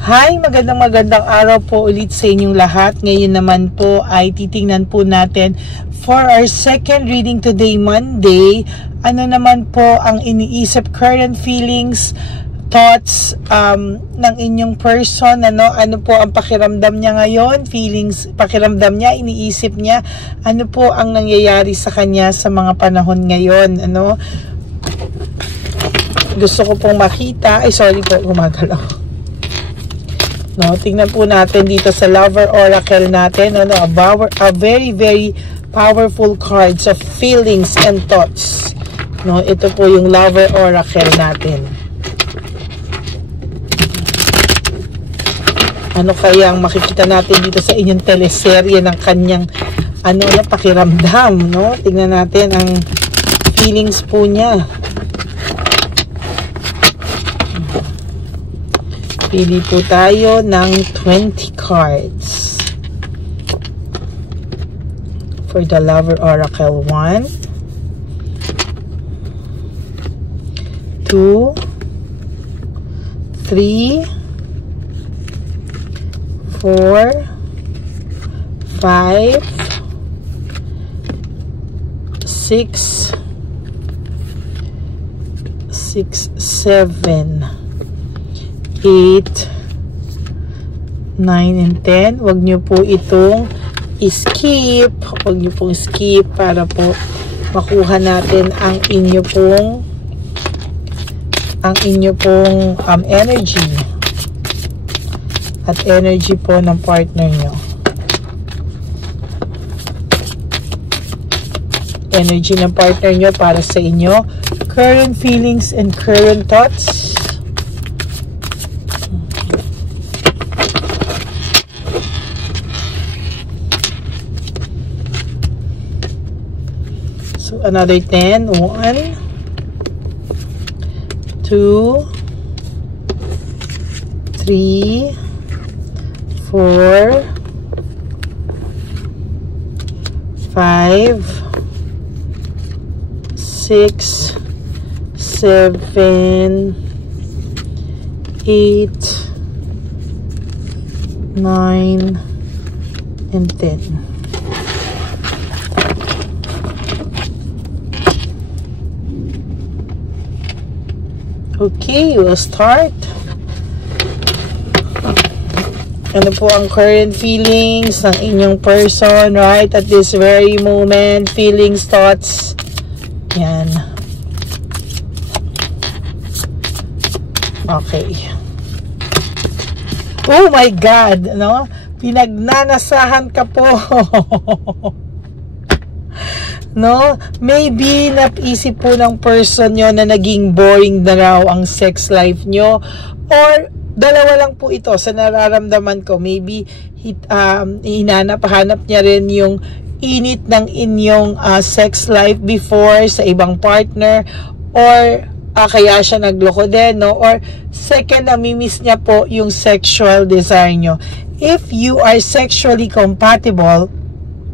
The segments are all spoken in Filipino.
Hi, magandang araw po ulit sa inyong lahat. Ngayon naman po ay titingnan po natin for our second reading today, Monday. Ano naman po ang iniisip, current feelings, thoughts ng inyong person, ano po ang pakiramdam niya ngayon, feelings, pakiramdam niya, iniisip niya, ano po ang nangyayari sa kanya sa mga panahon ngayon, gusto ko pong makita, sorry po, gumagalaw. Tingnan po natin dito sa Lover Oracle natin, a very powerful cards of feelings and thoughts. Ito po yung Lover Oracle natin. Ano kaya ang makikita natin dito sa inyong teleserye ng kanyang pakiramdam, Tingnan natin ang feelings po niya. Pili po tayo ng 20 cards for the Lover Oracle. 1, 2, 3, 4, 5, 6, 7, 8, 9, and 10. Huwag nyo po itong skip. Huwag nyo pong skip para po makuha natin ang inyo pong energy at energy po ng partner nyo. Energy ng partner nyo para sa inyo. Current feelings and current thoughts. So another 10. 1, 2, 3, 4, 5, 6, 7, 8, 9, and 10. Okay, we'll start. Ano po ang current feelings ng inyong person right at this very moment? Feelings, thoughts. Yan. Okay. Oh my God, pinagnanasahan ka po. Maybe naisip po ng person nyo na naging boring na raw ang sex life nyo, or dalawa lang po ito sa nararamdaman ko. Maybe hanap niya rin yung init ng inyong sex life before sa ibang partner, or kaya siya nagloko din, or second, namimiss niya po yung sexual desire nyo. If you are sexually compatible,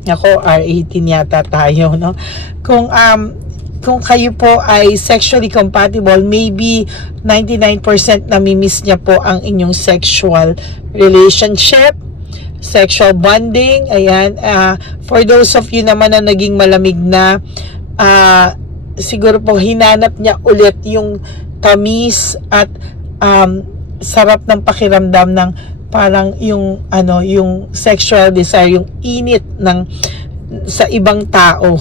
ako, R18 yata tayo, Kung kayo po ay sexually compatible, maybe 99% namimiss niya po ang inyong sexual relationship, sexual bonding. Ayan, for those of you naman na naging malamig na, siguro po hinanap niya ulit yung tamis at sarap ng pakiramdam ng parang yung sexual desire, yung init sa ibang tao,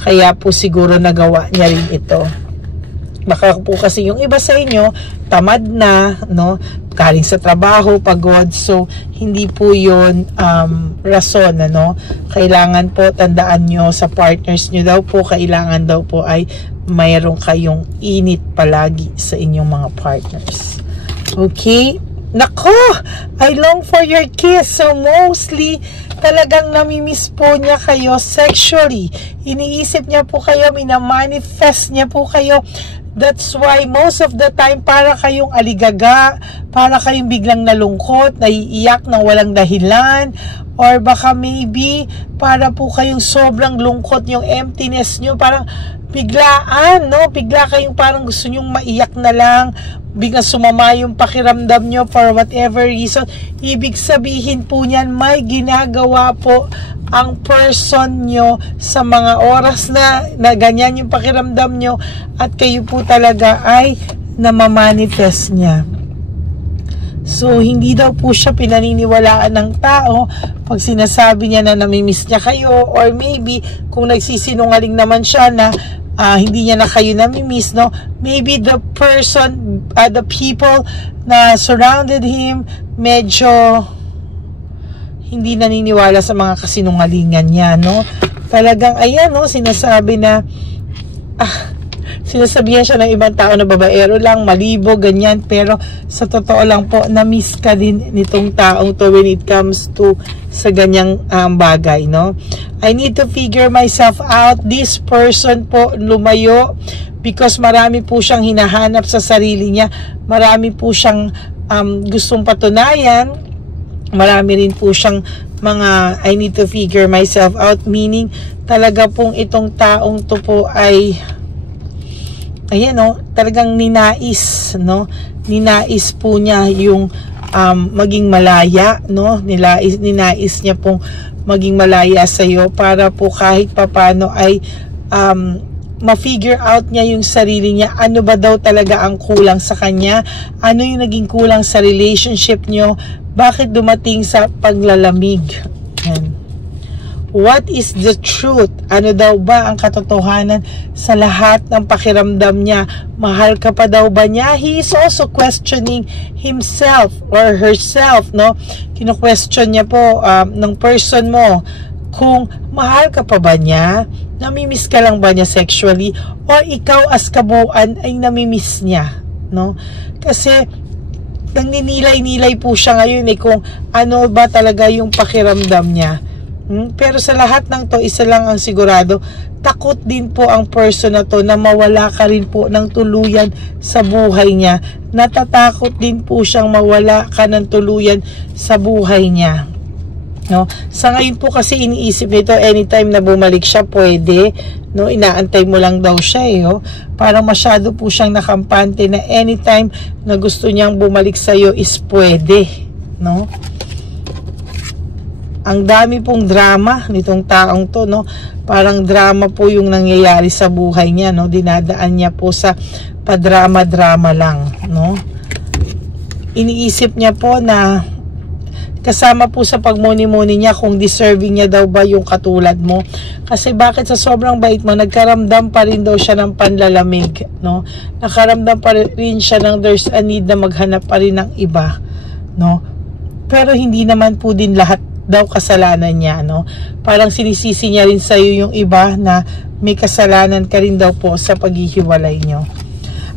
kaya po siguro nagawa niya rin ito. Baka po kasi yung iba sa inyo tamad na, galing sa trabaho, pagod, so hindi po yun rason, kailangan po tandaan nyo sa partners nyo daw po, kailangan daw po ay mayroon kayong init palagi sa inyong mga partners. Okay. Nako, I long for your kiss. So mostly, talagang namimiss po niya kayo sexually. Iniisip niya po kayo, minamanifest niya po kayo. That's why most of the time, para kayong aligaga, para kayong biglang nalungkot, naiiyak ng walang dahilan, or baka maybe, para po kayong sobrang lungkot yung emptiness nyo, parang biglaan, no? Bigla kayong parang gusto nyong maiyak na lang, bigla sumama yung pakiramdam nyo for whatever reason. Ibig sabihin po niyan, may ginagawa po ang person nyo sa mga oras na ganyan yung pakiramdam nyo at kayo po talaga ay namamanifest niya. So, hindi daw po siya pinaniniwalaan ng tao pag sinasabi niya na namimiss niya kayo, or maybe kung nagsisinungaling naman siya na hindi niya na kayo namimiss, no? Maybe the person, the people na surrounded him, medyo hindi naniniwala sa mga kasinungalingan niya, no? Talagang, ayan, no? Sinasabi na, sinasabihan siya ng ibang tao na babaero lang, malibo, ganyan, pero sa totoo lang po, na-miss ka din nitong taong to when it comes to sa ganyang bagay, no? I need to figure myself out. This person po lumayo because marami po siyang hinahanap sa sarili niya, marami po siyang gustong patunayan, marami rin po siyang mga I need to figure myself out, meaning talaga pong itong taong to po ay ayan, no, talagang ninais, no, ninais po niya yung maging malaya, no, ninais niya pong maging malaya sa iyo para po kahit papano ay ma-figure out niya yung sarili niya, ano ba daw talaga ang kulang sa kanya, ano yung naging kulang sa relationship niyo, bakit dumating sa paglalamig. Yan. What is the truth? Ano daw ba ang katotohanan sa lahat ng pakiramdam niya? Mahal ka pa daw ba niya? He is also questioning himself or herself, no? Kino-question niya po ng person mo kung mahal ka pa ba niya? Namimiss ka lang ba niya sexually? Or ikaw as kabuuan ay namimiss niya, no? Kasi nagninilay-nilay po siya ngayon kung ano ba talaga yung pakiramdam niya. Pero sa lahat ng to, isa lang ang sigurado, takot din po ang person na to na mawala ka rin po ng tuluyan sa buhay niya. Natatakot din po siyang mawala ka ng tuluyan sa buhay niya. No? Sa ngayon po kasi iniisip nito, anytime na bumalik siya, pwede. No? Inaantay mo lang daw siya. Oh. Parang masyado po siyang nakampante na anytime na gusto niyang bumalik sa'yo is pwede. No? Ang dami pong drama nitong taong to, no? Parang drama po yung nangyayari sa buhay niya, no? Dinadaan niya po sa padrama-drama lang, no? Iniisip niya po na kasama po sa pagmuni-muni niya kung deserving niya daw ba yung katulad mo. Kasi bakit sa sobrang bait mo, nagkaramdam pa rin daw siya ng panlalamig, no? Nakaramdam pa rin siya ng there's a need na maghanap pa rin ng iba, no? Pero hindi naman po din lahat daw kasalanan niya, no? Parang sinisisi niya rin sa'yo yung iba na may kasalanan ka rin daw po sa paghihiwalay nyo.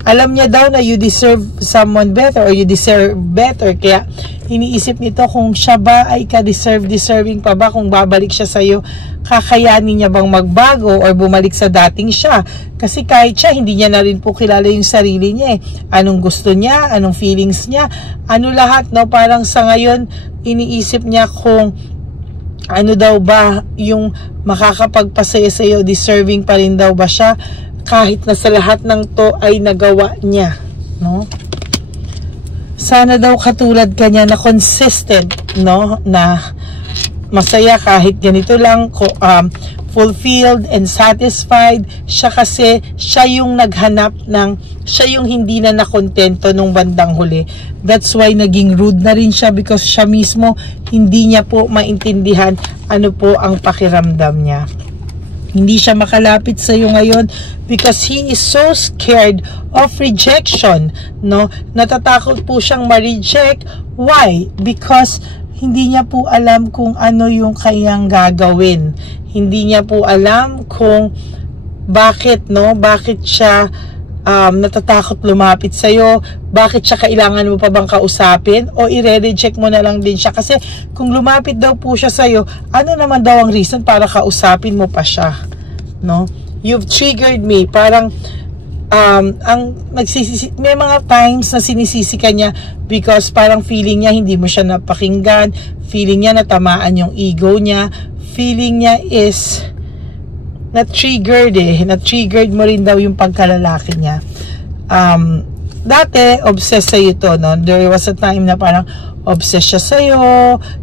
Alam niya daw na you deserve someone better or you deserve better, kaya iniisip nito kung siya ba ay ka-deserving pa ba, kung babalik siya sa'yo, kakayanin niya bang magbago or bumalik sa dating siya. Kasi kahit siya, hindi niya na rin po kilala yung sarili niya. Anong gusto niya, anong feelings niya, ano lahat, no? Parang sa ngayon, iniisip niya kung ano daw ba yung makakapagpasaya sa'yo, deserving pa rin daw ba siya, kahit na sa lahat ng to ay nagawa niya, no? Sana daw katulad kanya na consistent, no? Na masaya kahit ganito lang, fulfilled and satisfied siya, kasi siya yung naghanap ng, siya yung hindi na nakontento nung bandang huli. That's why naging rude na rin siya, because siya mismo hindi niya po maintindihan ano po ang pakiramdam niya. Hindi siya makalapit sa iyo ngayon because he is so scared of rejection, no? Natatakot po siyang ma-reject. Why? Because hindi niya po alam kung ano yung kayang gagawin. Hindi niya po alam kung bakit, no? Bakit siya natatakot lumapit sa'yo, bakit siya kailangan mo pa bang kausapin, o i-reject mo na lang din siya. Kasi kung lumapit daw po siya sa'yo, ano naman daw ang reason para kausapin mo pa siya, no? You've triggered me. Parang may mga times na sinisisi ka niya because parang feeling niya hindi mo siya napakinggan, feeling niya natamaan yung ego niya, feeling niya is na-triggered na-triggered mo rin daw yung pagkalalaki niya. Dati, obsessed sa'yo to, no? There was a time na parang obsessed siya sa'yo,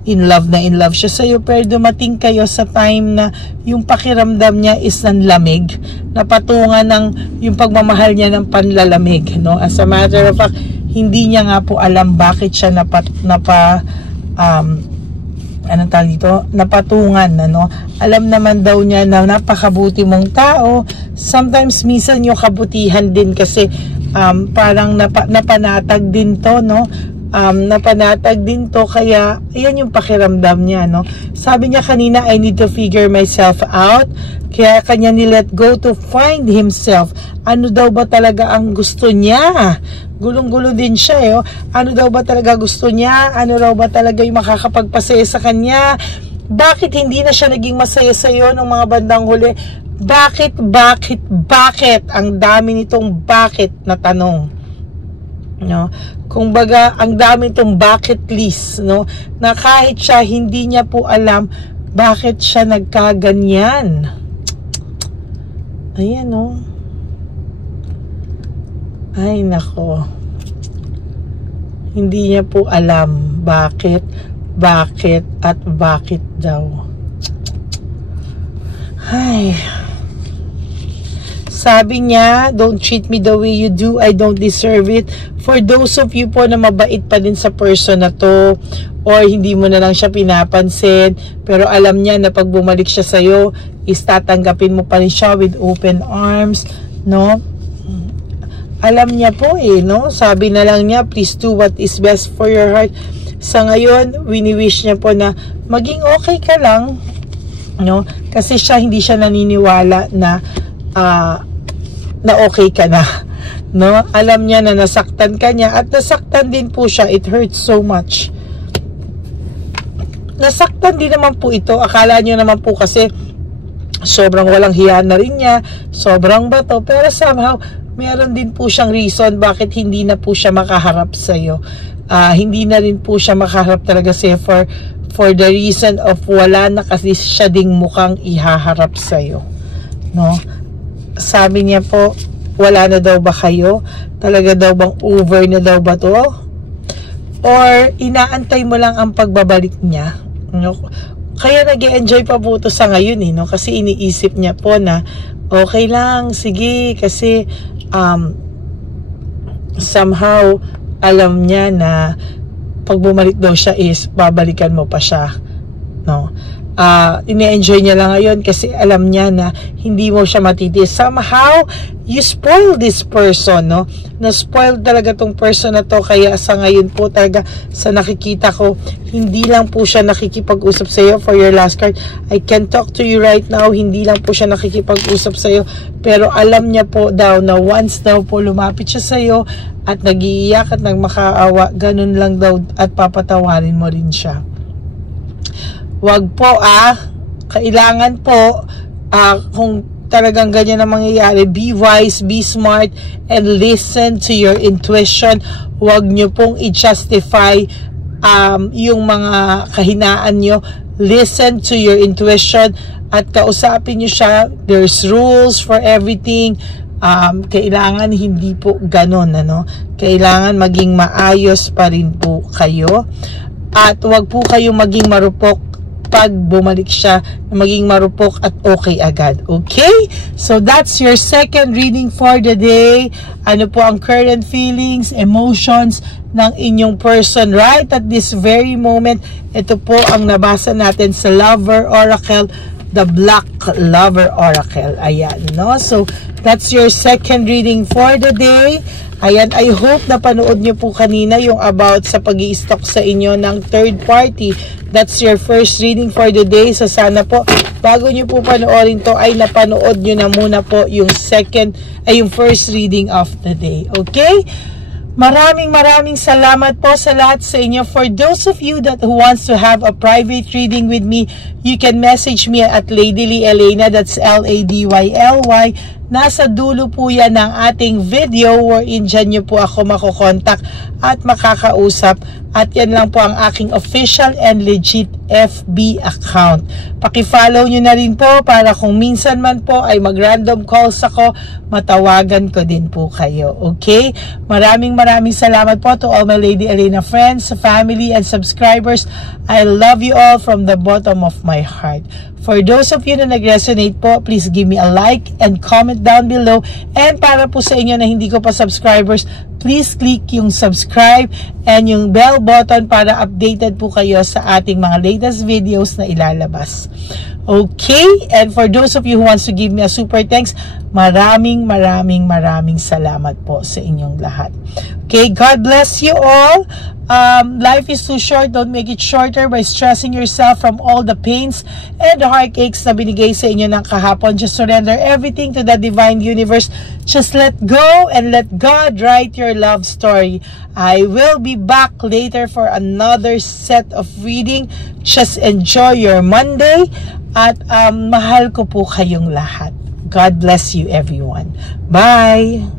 in love siya sa'yo, pero dumating kayo sa time na yung pakiramdam niya is nanlamig, napatungan ng yung pagmamahal niya ng panlalamig, no? As a matter of fact, hindi niya nga po alam bakit siya napatungan, ano? Alam naman daw niya na napakabuti mong tao. Sometimes, minsan yung kabutihan din kasi parang napanatag din to, no? Napanatag din to, kaya ayan yung pakiramdam niya, no? Sabi niya kanina, I need to figure myself out, kaya kanya ni-let go to find himself. Ano daw ba talaga ang gusto niya? Gulong-gulo din siya, eh. Ano daw ba talaga gusto niya? Ano raw ba talaga yung makakapagpasaya sa kanya? Bakit hindi na siya naging masaya sa'yo nung mga bandang huli? Bakit? Ang dami nitong bakit na tanong, no? Kung baga, ang dami nitong bucket list, no? Na kahit siya, hindi niya po alam bakit siya nagkaganyan. Ayan, no? Ay, nako. Hindi niya po alam bakit daw. Ay. Sabi niya, don't treat me the way you do, I don't deserve it. For those of you po na mabait pa din sa person na to, or hindi mo na lang siya pinapansin, pero alam niya na pag bumalik siya sa'yo, is tatanggapin mo pa rin siya with open arms, no? Alam niya po, no? Sabi na lang niya, please do what is best for your heart. Sa ngayon, wini-wish niya po na maging okay ka lang, no? Kasi siya, hindi siya naniniwala na okay ka na, no? Alam niya na nasaktan ka niya, at nasaktan din po siya. It hurts so much. Nasaktan din naman po ito. Akala niyo naman po kasi sobrang walang hiya na rin niya, sobrang bato, pero somehow meron din po siyang reason bakit hindi na po siya makaharap sa'yo. Hindi na rin po siya makaharap talaga sa'yo for the reason of wala na kasi siya ding mukhang ihaharap sa'yo, no? Sabi niya po, wala na daw ba kayo? Talaga daw bang over na daw ba to? Or inaantay mo lang ang pagbabalik niya, no? Kaya nag-e-enjoy pa po ito sa ngayon, no? Kasi iniisip niya po na okay lang, sige, kasi somehow alam niya na pag bumalik daw siya is babalikan mo pa siya, no? Ini-enjoy niya lang ngayon kasi alam niya na hindi mo siya matitiis. Somehow you spoil this person, no? Na-spoil talaga tong person na to, kaya sa ngayon po talaga sa nakikita ko, hindi lang po siya nakikipag-usap sa iyo. For your last card, I can talk to you right now, hindi lang po siya nakikipag-usap sa iyo, pero alam niya po daw na once daw po lumapit siya sa iyo at nag-iiyak at nagmakaawa, ganun lang daw at papatawarin mo rin siya. Wag po kailangan po kung talagang ganyan ang mangyayari, be wise, be smart, and listen to your intuition. Wag nyo pong i-justify yung mga kahinaan nyo. Listen to your intuition at kausapin nyo siya. There's rules for everything. Kailangan hindi po ganon, ano? Kailangan maging maayos pa rin po kayo. At wag po kayong maging marupok pag bumalik siya, maging marupok at okay agad. Okay? So that's your second reading for the day. Ano po ang current feelings, emotions ng inyong person right at this very moment? Ito po ang nabasa natin sa Lover Oracle, the Black Lover Oracle. Ayan, no? So that's your second reading for the day. Ayan, I hope na panood nyo po kanina yung about sa pag-i-stock sa inyo ng third party. That's your first reading for the day. So sana po, bago nyo po panoorin to, ay napanood nyo na muna po yung yung first reading of the day. Okay? Maraming salamat po sa lahat sa inyo. For those of you that who wants to have a private reading with me, you can message me at Lady Lee Elena. That's LADYLY Nasa dulo po yan ng ating video wherein dyan nyo po ako makokontak at makakausap. At yan lang po ang aking official and legit FB account. Paki-follow nyo na rin po para kung minsan man po ay mag-random calls ako, matawagan ko din po kayo. Okay? Maraming salamat po to all my Lady Elena friends, family, and subscribers. I love you all from the bottom of my heart. For those of you na nag-resonate po, please give me a like and comment down below. And para po sa inyo na hindi ko pa subscribers, please click yung subscribe and yung bell button para updated po kayo sa ating mga latest videos na ilalabas. Okay? And for those of you who wants to give me a super thanks, maraming salamat po sa inyong lahat. Okay? God bless you all. Life is too short. Don't make it shorter by stressing yourself from all the pains and the heartaches na binigay sa inyo ng kahapon. Just surrender everything to the divine universe. Just let go and let God write your love story. I will be back later for another set of reading. Just enjoy your Monday at mahal ko po kayong lahat. God bless you everyone. Bye!